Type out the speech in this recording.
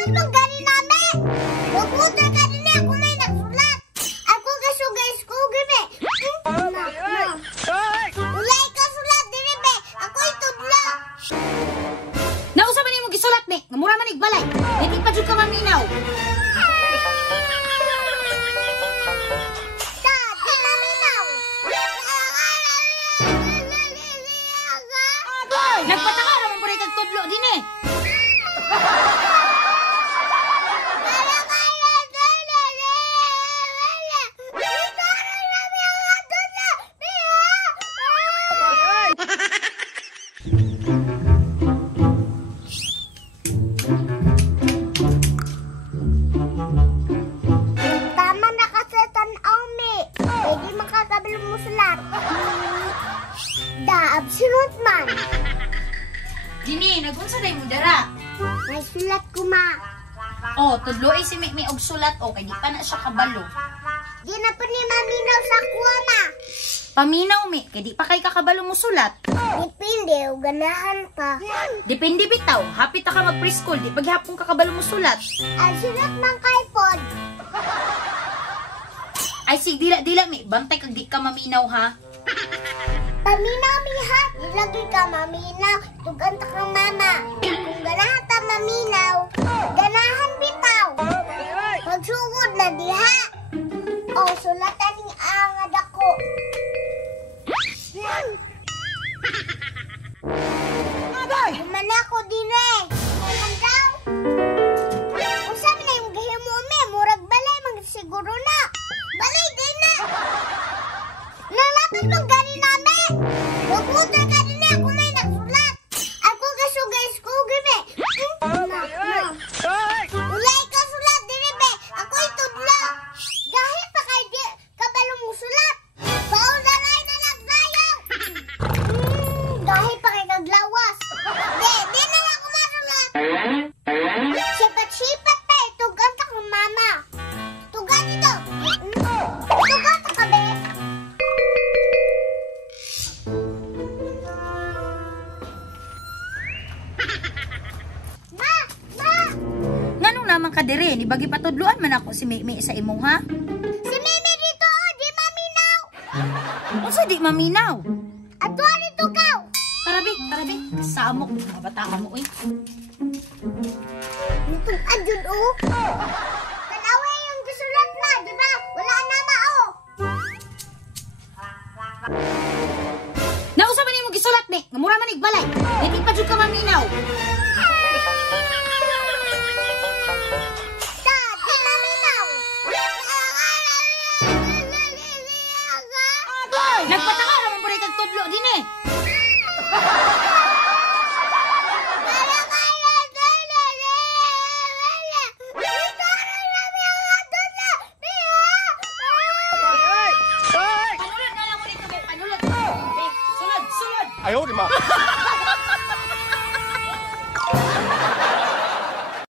Anong gani namin? Magpunta ka din eh. Ako may nagsulat. Ako kasugay ko, gini. Ulay ka sulat din be. Ako itudla. Nausa man nimo gisulat be. Ngamura man igbalay. Dili pa jud ka maminaw. Nagpataka naman po rin kagtudlo din eh. Tama na kasi tanaw, me. Pwede makakabilong mo sulat. Da, absolute man. Dini, nagunsa day mo dara. May sulat ko, ma. Oh, tudlo ay si Mikmi og sulat o kay di pa na siya kabalo. Di na pa ni maminaw sa kuha, ma. Paminaw mi, kay di pa kay kakabalo mo sulat. Dipindi, o ganahan pa. Depende bitaw, hapit ta ka mag preschool, di paghapon kakabalo mo sulat. Ang sulat ng kaipod. Ay sig dila mi, bantay kag di ka maminaw ha. Paminaw, miha. Di lagi ka maminaw. Tugan ta kang mama. Kung ganahan ta maminaw, ganahan bitaw. Magsugod na diha. O, sulatan ni angad ako. Kuman ako din eh. Kuman daw. Kung sabi na yung gahimo me, murag balay, magsiguro na. Balay din na. Lalapit mong gani namin. Magpunta ka din eh. Ako may nagsulat. Ako kasugay ko, gini. Ulay ka sulat din be. Ako itudla. Dahil pa kay di kabalo mo sulat. Paudaray na nagbayang. Dahil pa kay naglawas. Di na ako masulat. Sipat-sipat pa eh. Tugan ta kang mama. Tugan ito. Tugan ta ka be. Ma! Ma! Nganong naman ka dire, ni bagi patudluan man ako si Mikmi sa imo ha. Si Mimi dito, oh, di maminaw. Unsa di maminaw? Ato dito ka. Tarabi, samok mga bata ka mo oy. Itong adjud, oh. Tanaway yung gisulat na, di ba? Wala na mao. Nausa man nimo gisulat be, ngamura man igbalay. Dili pa jud ka maminaw. Ta, di maminaw. Nagpataka naman po rin kagtudlo din eh. Panulot na lang ulit kami, panulot. Sulod. 哎呦我的妈！